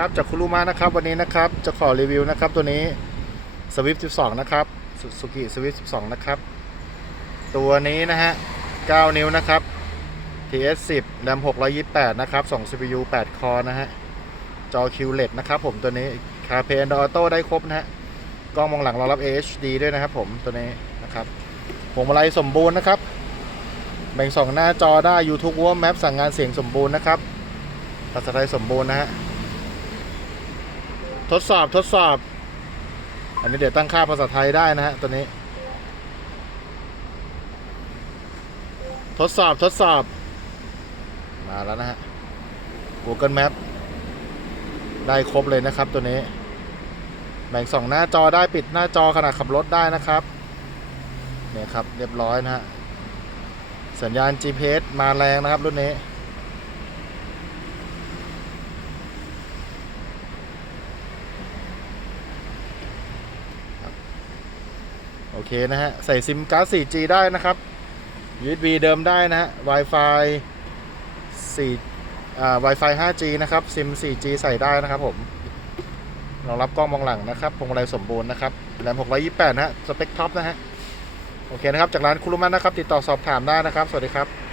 ครับจากคุรุมะนะครับวันนี้นะครับจะขอรีวิวนะครับตัวนี้สวิฟต์12 นะครับสุกิสวิฟต์12 นะครับ ตัวนี้นะฮะ 9 นิ้วนะครับ TS10 แรม628 นะครับ 2 CPU 8 คอนะฮะ จอ QLED นะครับผมตัวนี้คาเพนออโต้ได้ครบนะฮะ กล้องมองหลังรองรับ HD ด้วยนะครับผมตัวนี้นะครับพวงมาลัยสมบูรณ์นะครับ แบ่งสองหน้าจอได้ YouTube Wall Map สั่งงานเสียงสมบูรณ์นะครับภาษาไทยสมบูรณ์นะฮะ ทดสอบทดสอบ อันนี้เดี๋ยวตั้งค่าภาษาไทยได้นะฮะตัวนี้ ทดสอบทดสอบ มาแล้วนะฮะ Google Map ได้ครบเลยนะครับตัวนี้ แบ่งสองหน้าจอได้ปิดหน้าจอขณะขับรถได้นะครับ เนี่ยครับเรียบร้อยนะฮะ สัญญาณ GPS มาแรงนะครับรุ่นนี้ โอเคนะฮะ ใส่ซิมการ์ด 4G ได้นะครับ USB เดิมได้นะฮะ Wi-Fi 4อ่า Wi-Fi 5G นะครับ ซิม 4G ใส่ได้นะครับผมรองรับกล้องมองหลังนะครับพวงมาลัยสมบูรณ์นะครับแรม628นะฮะ สเปคท็อปนะฮะ โอเคนะครับ จากร้านคุรุมันนะครับ ติดต่อสอบถามได้นะครับ สวัสดีครับ